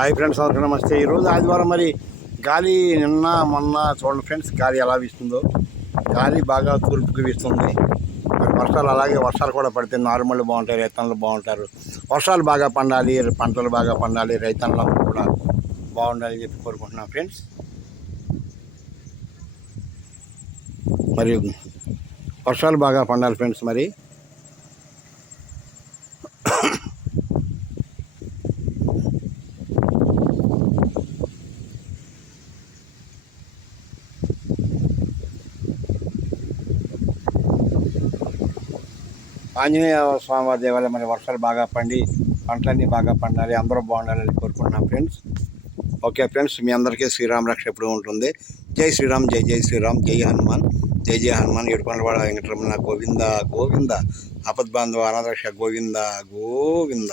Hi friends, అందరికీ నమస్తే. ఈరోజు ఆదివారం. మరి గాలి నిన్న మొన్న చూడండి ఫ్రెండ్స్, గాలి ఎలా వీస్తుందో. గాలి బాగా తూర్పుకి వీస్తుంది. మరి వర్షాలు కూడా పడితే నార్మల్ బాగుంటాయి, రైతన్నులు బాగుంటారు. వర్షాలు బాగా పండాలి, పంటలు బాగా పండాలి, రైతన్నులు కూడా బాగుండాలి అని చెప్పి కోరుకుంటున్నాం ఫ్రెండ్స్. మరి వర్షాలు బాగా పండాలి ఫ్రెండ్స్. మరి ఆంజనేయ స్వామివారి దేవాలయం మరి వర్షాలు బాగా పండి పంటలన్నీ బాగా పండాలి, అందరూ బాగుండాలని కోరుకుంటున్నాం ఫ్రెండ్స్. ఓకే ఫ్రెండ్స్, మీ అందరికీ శ్రీరామ్ రక్ష ఎప్పుడు ఉంటుంది. జై శ్రీరామ్, జై జై శ్రీరామ్, జై హనుమాన్, జై జై హనుమాన్. ఏడుకొండలవాడ వెంకటరమణ గోవింద గోవింద. ఆపద్బాంధవ అనాథరక్ష గోవింద గోవింద.